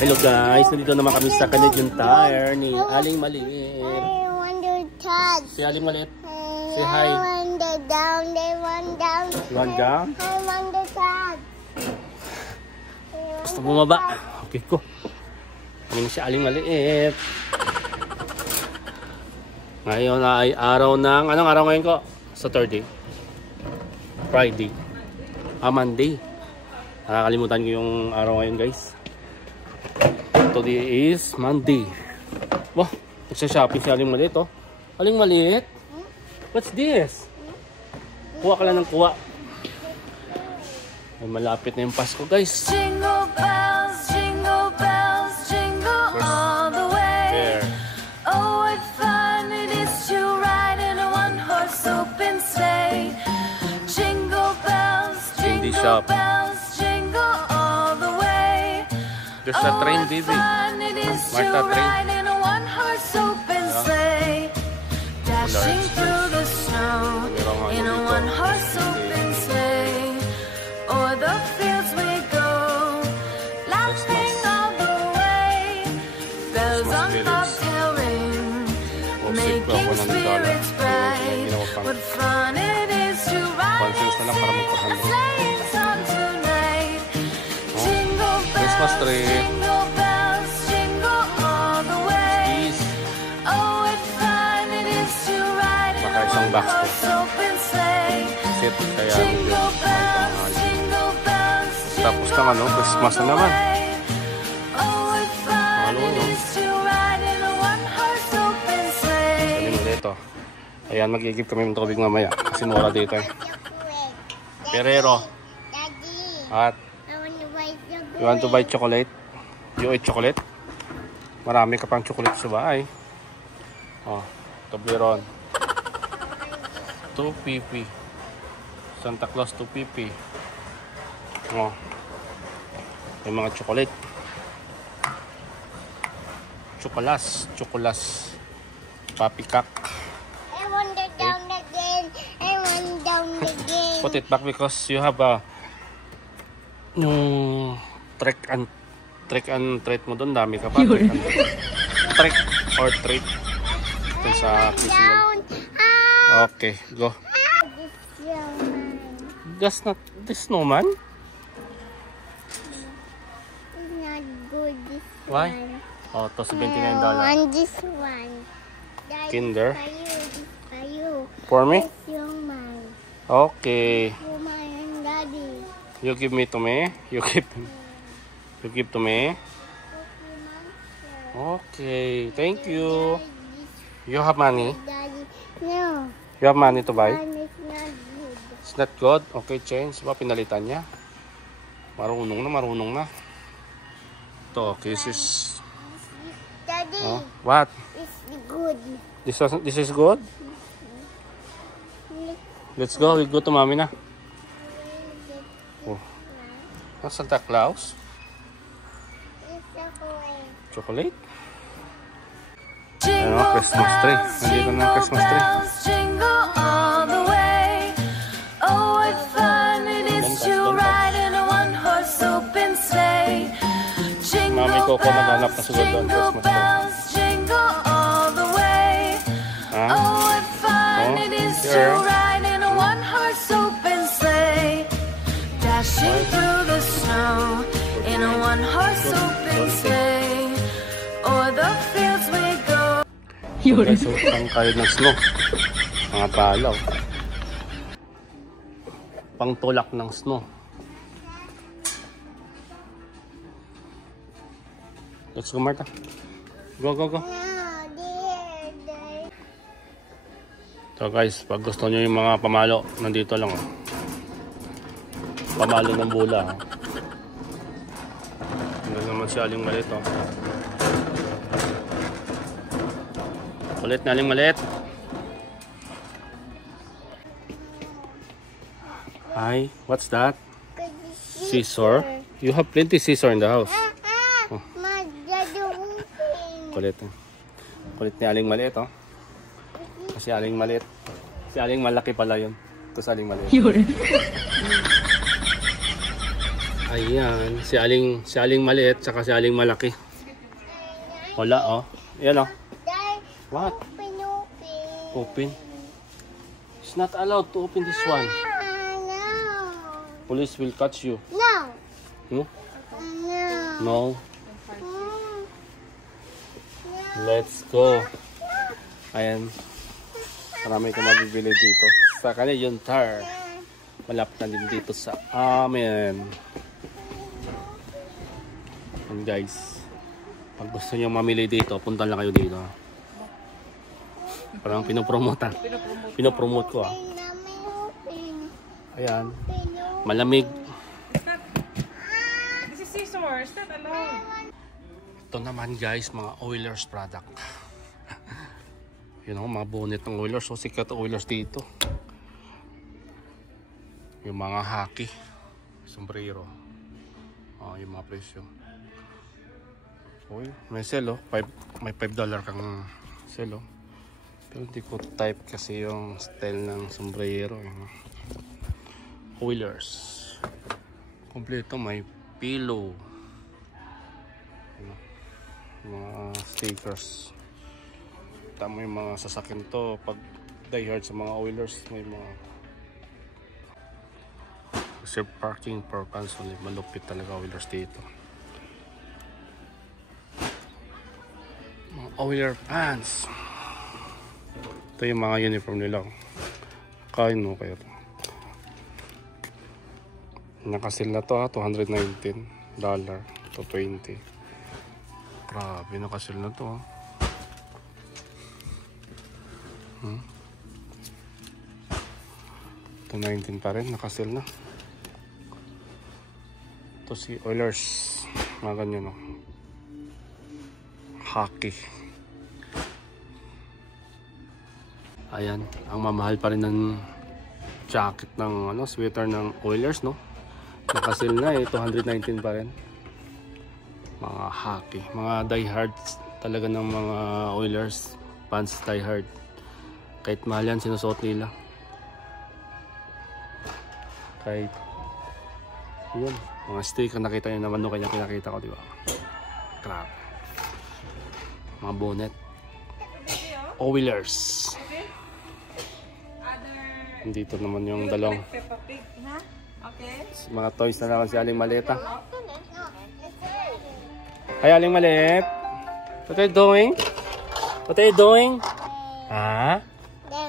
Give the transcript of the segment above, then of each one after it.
Hello guys, nandito naman kami sa Canadian Tire ni Aling Maliit. I want to touch. Si Aling Maliit. Say hi. I want to down. They want down. You want down? I want to touch. Gusto bumaba. Okay ko. Ano si Aling Maliit. Ngayon ay araw ng... Anong araw ngayon ko? Saturday. Friday. Monday. Nakakalimutan ko yung araw ngayon guys. Today is Monday. Wah, nagsha-shopping si Aling Maliit oh. Aling Maliit? What's this? Kuha ka lang ng kuha. Ay, malapit na yung Pasko guys. Jingle bells, jingle all the way. There. Oh, what fun it is to ride in a one-horse open sleigh. Jingle bells, Candy jingle shop. bells, jingle all the way. There's a train, baby. Martha train. Ride in a one-horse open sleigh. Dashing through the snow in a one-horse open sleigh. O'er the fields we go, laughing all the way. Bells on bobtail ring, making spirits bright. What fun it is to ride in a sleigh song tonight. Jingle Christmas bells, tree. jingle bells, jingle all the way. Oh, what fun it is to ride in a one-horse open sleigh. Sit kaya Jingle bells, jingle bells, tapos ng ano, Christmas na naman. oh, what fun it is to ride in a one-horse open sleigh. Aling Maliit oh. Ayan, mag-igip kami ng tubig mamaya. Kasi mura dito eh. Ferrero. Daddy, At I want to buy chocolate. you want to buy chocolate? You eat chocolate? Marami ka pang chocolate sa bahay. Oh, Toblerone. 2 pp. Santa Claus 2 pp. Oh. May mga chocolate. Chocolas. Papi-kak. I want to down again. I want down again. Put it back because you have a trick and treat mo doon. Dami ka pa. Trick or treat. Dun sa Christmas. Down. Okay, go. This snowman. That's not this snowman. It's not good. This Why? one. Oh, to $79. I want this one. Daddy, Kinder. For you. This for you. For me? This your mine. Okay. For mine and daddy. You give me to me. You give to me. Okay. Thank you. You have money? Daddy, no. You have money to buy? One is not good. It's not good. Okay, change. Ba pinalitan niya? Marunong na. Ito, kisses. Daddy, Oh, what? it's good. This is good? Let's go. We'll go to mommy na. Oh. Ah, Santa Claus? It's chocolate. Chocolate? Ano, Christmas tree. Nandito na ang Christmas tree. Jingle all the way. Oh, what fun it is to ride in a one-horse open sleigh. Mami ko Jingle naghanap na bells, sugod doon, jingle Christmas tree. bells, jingle all the way. Ha? Oh, what fun Oh, it is to here. ride in a one-horse open sleigh. Dashing through the snow in a one-horse open sleigh. O'er the fields we go. Guys, so, ang kayod ng snow. Mga palaw. Pangtulak ng snow. Let's go, Martha. Go. No, there. So guys, pag gusto nyo yung mga pamalo, nandito lang. Oh. Pamalo ng bula. Oh. Hindi naman si Aling Maliit. Oh. Kulit na Aling Maliit. Hi, what's that? Scissor? You have plenty scissor in the house. Kulit. Kulit ni Aling Maliit. Oh. Kasi Aling Maliit. Si Aling Malaki pala yun. Ito sa Aling Maliit. Ayan, si aling maliit tsaka si aling malaki. Wala oh. Ayan oh. Dad, What? open. Open? It's not allowed to open this one. No. Police will catch you. No. Hmm? No. No. Mm. Let's go. Ayan. Marami ka mabibili dito. Sa Canadian Tire. Malapit na din dito sa amin. And guys, pag gusto nyo mamili dito, punta lang kayo dito. Parang pinopromote ko ah. Ayan. Malamig. This is scissors. Not allowed. Ito naman guys, mga Oilers product. Yun ang mga bonnet ng Oilers. So sikat Oilers dito. Yung mga hockey. Sombrero. Oh, yung mga presyo. Uy, may sale oh. May $5 kang sale oh. Pero hindi ko type kasi yung style ng sombrero. Oilers. Kompleto, may pillow. Mga stickers. Tama yung mga sasakyan to. Pag die hard sa mga Oilers, may mga reserve parking per cancel. Malupit talaga Oilers dito. Mga Oiler pants. Ito yung mga uniform nila. Kain mo kayo. Nakasil na to ha, $219 to $20. Grabe, nakasil na to ha. $219 pa rin, nakasil na. Ito si Oilers. Mga ganyan no. Hockey. Ayan, ang mamahal pa rin ng jacket ng sweater ng Oilers no. Nakasil na eh, $219 pa rin. Mga hockey, mga diehards talaga ng mga Oilers fans, diehard. Kahit mahal yan, sinusuot nila. Kahit yun, mga sticker nakita nyo naman no, kanya pinakita ko, di ba? Grabe. Mga bonnet. Oilers. Dito naman yung dalawang Peppa Pig, ha? Okay. mga toys na naman si Aling Maleta. Hi Aling Malit. What are you doing? What are you doing? Ah?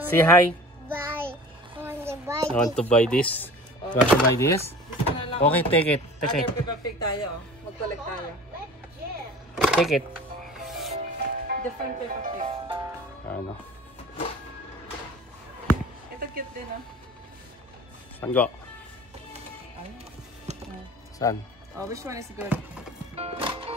Say hi. Bye. I want to buy this. You want to buy this? Okay, take it. Take it. Other Peppa Pig tayo. Mag-collect tayo. Take it. Different Peppa Pig. Ano? Ito cute din, oh. Saan go? Saan? Oh, which one is good?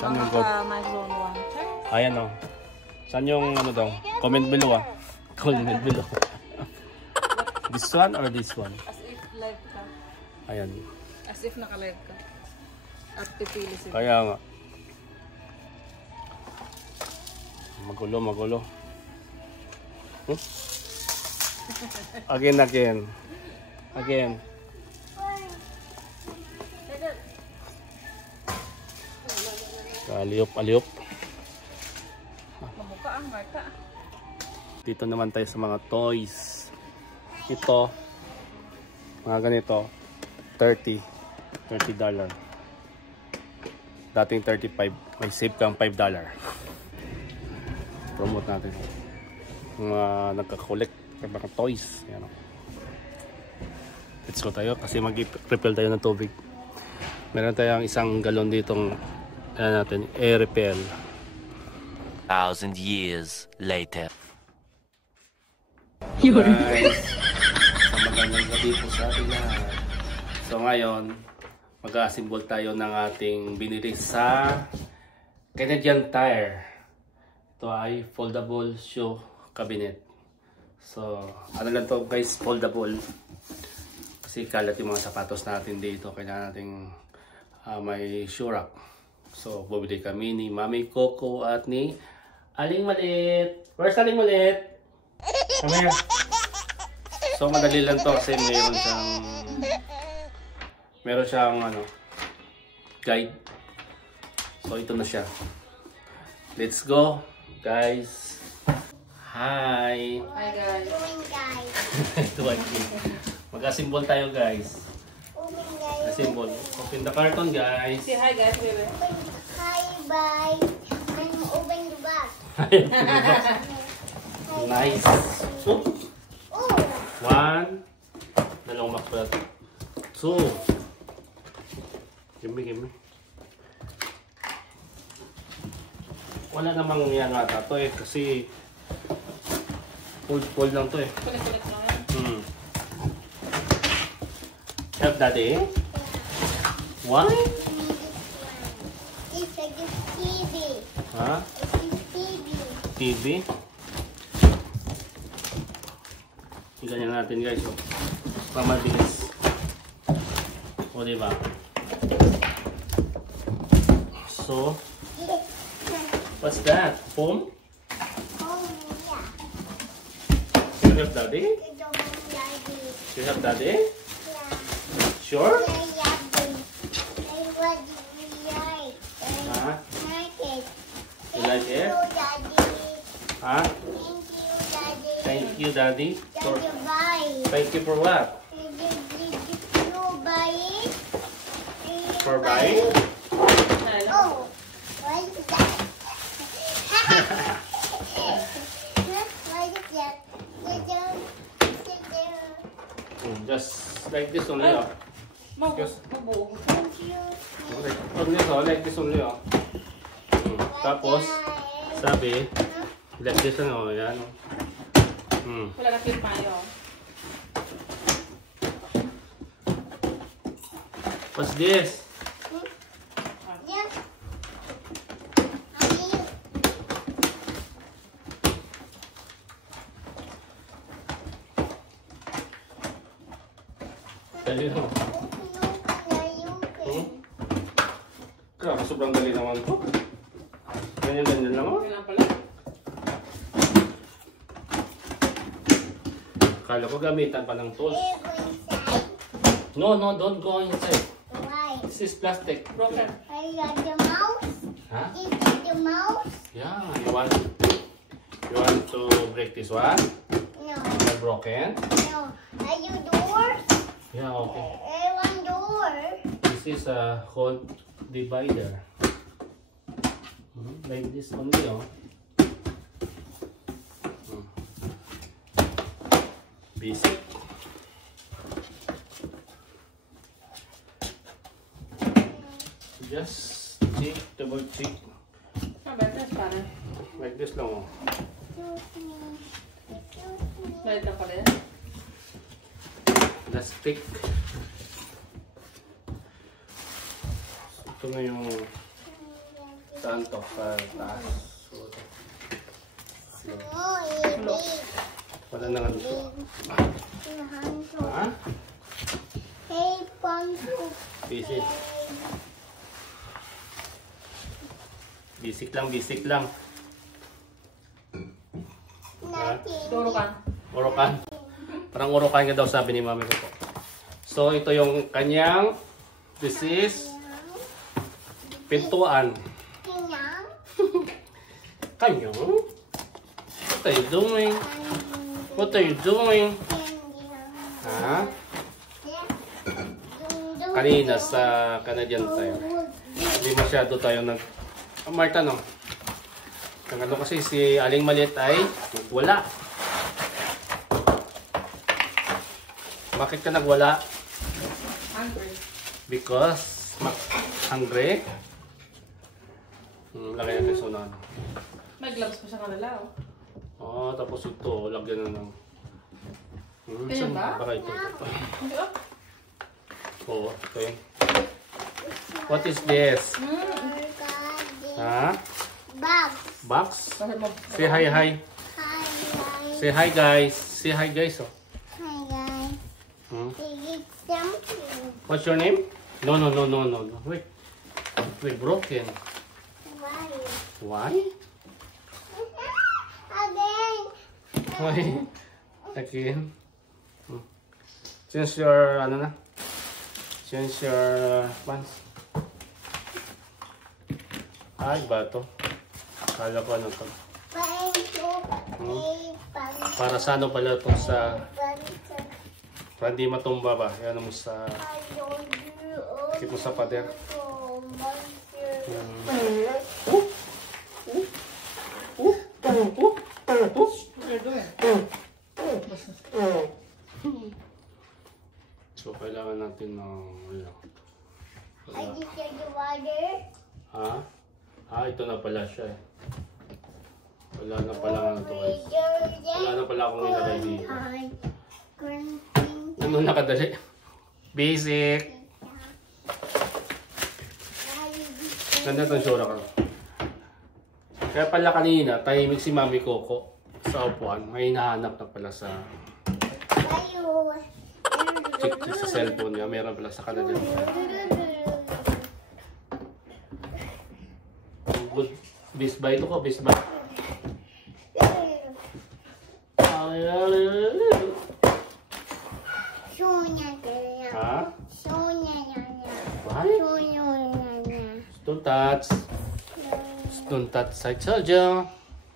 Saan yung go? My zone 1. Ayan o. Saan yung ano daw? Comment below ah. Comment below. This one or this one? As if live ka. Ayan. As if naka-live ka. At pipili sila. Kaya nga. Magulo, magulo. Hmm? Again. Again. Aliop. Mamuka ang Marta. Dito naman tayo sa mga toys. Ito, mga ganito, $30. Dating $35. May save kang $5. Promote natin. Mga nagka-collect ng mga toys. Yan o. Let's go tayo kasi mag-refill tayo ng tubig. Meron tayong isang galon ditong natin, air refill. 1,000 years later. Guys, sa magandang gabi po sa ating lahat. So ngayon, mag-assemble tayo ng ating binili sa Canadian Tire. Ito ay foldable shoe cabinet. So, ano lang to guys, foldable. Kasi kalat yung mga sapatos natin dito. Kailangan natin may shoe rack. So, bumili kami ni Mami Coco at ni Aling Malit. Where's Aling Malit? Come here. So, madali lang to kasi meron siyang guide. So ito na siya. Let's go, guys. Hi. Hi guys. Doing guys. Ito ay mag-assemble tayo, guys. Open guys. Assemble. Open the carton, guys. Say hi guys, baby. Hi, bye. I'm open the box. Nice. Oh. Oh. 1. Dalawang box pala. 2. Gimme. Wala namang yan ata to eh. Kasi cold lang to eh. Kulit-kulit lang yan. Help daddy. Why? It's like a TV. Ha? It's a TV. TV. Ganyan natin guys. Oh. Pamabilis. O diba? So, what's that? Foam? Oh, yeah. You help daddy? It's the one daddy. You help daddy? Yeah. Sure? Yeah, daddy. I was right. Huh? Like it. You like it? Thank you, daddy. Ha? Thank you, daddy. Thank you daddy. For, Thank you, bye. thank you for what? Did you buy it? For buying? Oh, what is that? What is that? Just like this only. Oh. Yes. Mabuo. Thank you. Like this only. Oh. Tapos, sabi, like this ano, yan. Wala na clip tayo. What's this? Yes. Honey. Dali no. Grabe, sobrang dali naman to. Ganyan lang oh. Yun lang pala. Kala ko gamitan pa ng tools. No, don't go inside. Why? This is plastic. Broken. I got the mouse. Huh? Is it the mouse? Yeah, you want to break this one? No. They're broken? No. Are you doors? Yeah, okay. I want door. This is a hole divider. Like this only, oh. Basic. Just check, double check. Better pare. Like this lang, oh. Excuse me. Excuse me. Lalit lang pala yan. Plastic. Ito na yung saan to? Sa taas. Oh, it's big. Wala na nga dito. Ha? Hey, Poncho. Basic. Basic lang. Nothing. Duro ka. Orokan. Parang orokan nga daw sabi ni mami ko po. So ito yung kanyang, this is pintuan. Tingnan. Kanyang? What are you doing? What are you doing? Ha? Kanina sa Canadian Tire. Hindi masyado tayo Marta, no? Ang ano kasi si Aling Maliit ay wala. Bakit ka nagwala? Hungry. Because hungry? Lagay natin sa unahan. May gloves pa siya kanila, oh. Oh, tapos ito, lagyan na ng... Ganyan ba? Baka ito. Hindi, oh. Oo, okay. What is this? Ha? Box. Box? Bakit mo? Say hi, hi. Hi, guys. Say hi, guys. Say hi, guys. Oh. Hi, guys. It's something. What's your name? No. Wait. Wait, broken. Why? Why? Again. Why? Again? Change your, Change your pants. Ay, bato. Akala ko ano to. Para sa ano pala to sa... Para hindi matumba ba? Yan mo sa... Kip mo sa pader. So, kailangan natin ng... Ha? Ito na pala siya eh. Wala na pala ano to guys. Wala na pala akong ilagay dito. Ano nakadali? Basic. Ganda itong sura ka. Kaya pala kanina, tahimik si Mami Coco sa upuan. May hinahanap na pala sa sa cellphone niya. Meron pala sa kanila. Best buy ito ko, best buy. Ha? What? Don't touch. Don't touch. I told you.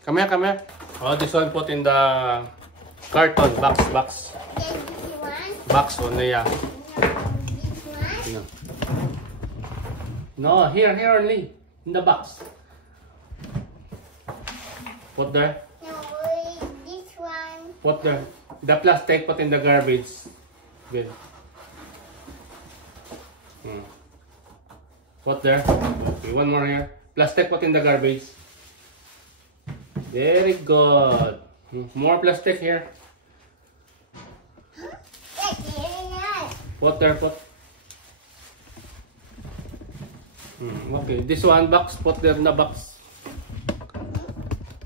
Come here, come here. Oh, this one put in the carton box. Box only, yeah. No, here only. In the box. Put there. No, this one. Put there. The plastic put in the garbage. Good. Put there. Okay, one more here. Plastic put in the garbage. Very good. More plastic here. Put there, put. Okay, this one box, put there in the box.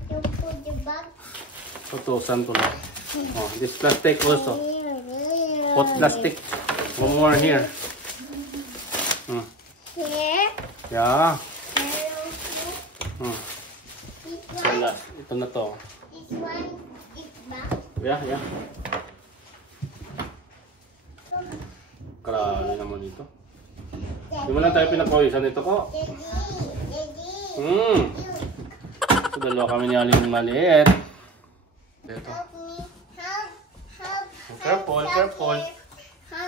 You put the box. Ito, saan to na? Oh, this plastic also. Put plastic. One more here. Here. Yeah. This one. Wala. Ito na to. This one. This box. Yeah. Grabe naman ito. Di mo lang tayo pinapawisan ito ko. Daddy. So, dalawa kami ni Aling maliit. Dito. Help me. Help. Careful.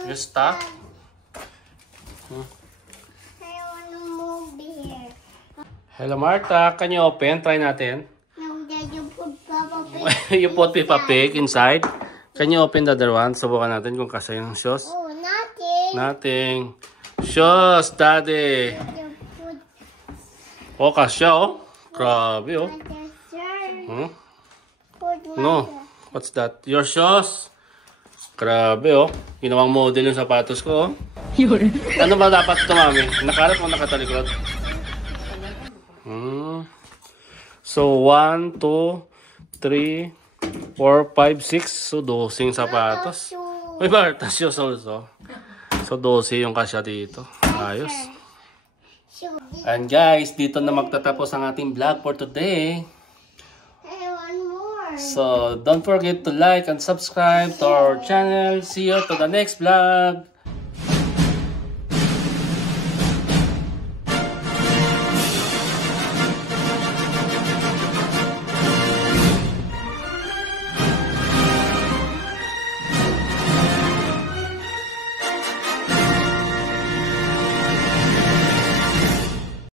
You stop. I want to move here. Hello, Martha. Can you open? Try natin. No, Dad, you put Papa Pig. You put Peppa Pig inside. Can you open the other one? Subukan natin kung kasya yung shoes. Oh, nothing. Shoes, Daddy. You put Oh, kasya oh. Grabe oh. water. Put water. No. What's that? Your shoes? Grabe oh. Ginawang model yung sapatos ko oh. Ano ba dapat ito, Mami? Nakaharap o nakatalikod? So, 1, 2, 3, 4, 5, 6. So, 12 sapatos. May Martha shoes also. So, 12 yung kasya dito. Ayos. And guys, dito na magtatapos ang ating vlog for today. I want more. So, don't forget to like and subscribe to our channel. See you to the next vlog.